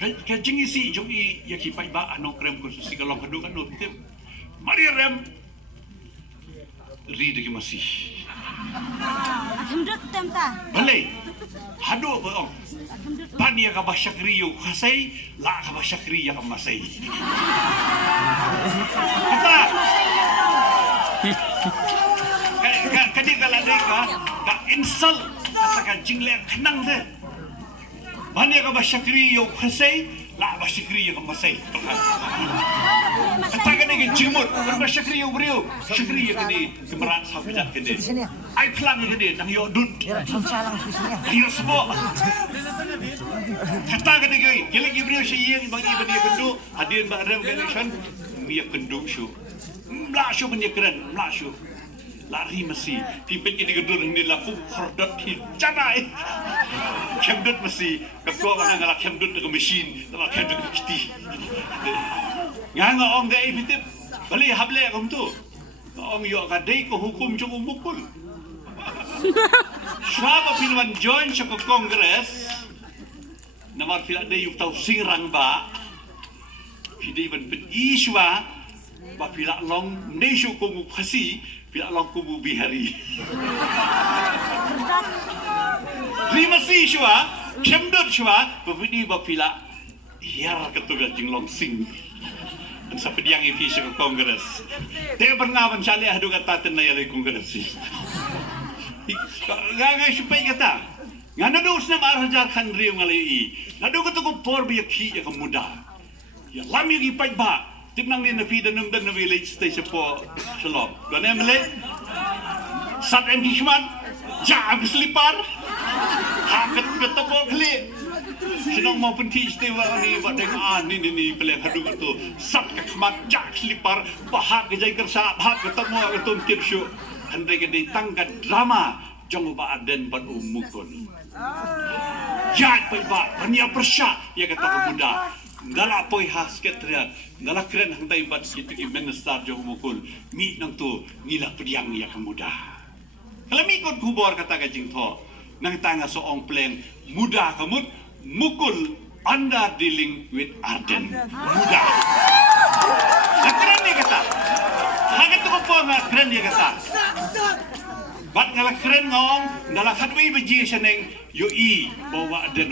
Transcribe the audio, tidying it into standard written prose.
Kajing isi jong I yakipai ba anong krem khusus si kalong kadung anu tip. Mari rem. Ri degi masih. Hemdut temta. Balik. Hado ba ong. Pania ka ba syakriyo kasay la ka ba syakriya ka masay. Kata. Kadi kaladai ka insult kata ka jingle kenang de. Pania ka ba syakriyo kasay la ba syakriya ka masay. Kata ka ni jimut ba syakriyo brio. Syakriya ka ni kemerat sahabat ka ni. Ai pelang ka ni nang yo dut. Ayo semua. Kata ka ni gilagi brio siya bagi bani kendu hadin ba rem election dia kendu syu. Mla syu punya keren, mla syu. Lari masih pimpin ini gedur ini laku hordot hijanai. Kemdut masih ketua mana ngalak kemdut dengan mesin, nama kemdut kiti. Nganga ong gay pitip, balik hable ong tu. Ong yo kadai ko hukum cukup mukul. Siapa pinuan join sa kongres, namar pila day yuk tau singrang ba, pidi ban iswa, ba pila long nesu kumu kasi. Pila long kubu bihari. Lima si shua, kemdut shua, bapini bapila hiar ketugas jinglong sing. Dan sampai diang ipi ke kongres. Dia pernah mencari adu kata tenai dari kongres si. Gak supaya kata. Ngana dos na marajar kan riu ngalai. Nadu kata ko por biak hi ya kemuda. Ya lam yang ipai ba. Timnang ni nafi dan numdan na village station po shalom. Doon ay mali. Sat impeachment. Jaag selipar. Hakat ketemu kali. Sinong mau penti istiwa ni badeng ni pelek hadu itu. Sat kekmat jaag selipar. Bahag kejai kersa. Bahag ketemu ketun kirsyu. Andai kedai tangkat drama. Jong ba aden ban umukun. Jaag ba bania persya ya kata pemuda. Ngala poi hasket teriak, ngala keren hang tay bat kita ki minister jo mukul, mi nang tu ngila pediang ya kemuda. Kalau mi kot kubor kata kajing tho, nang tanga soong pleng muda kemut mukul anda dealing with Arden muda. Nah keren dia kata, hagat tu apa nggak keren dia kata. Bat ngala keren ngong, ngala kadwi beji seneng yo I bawa Arden.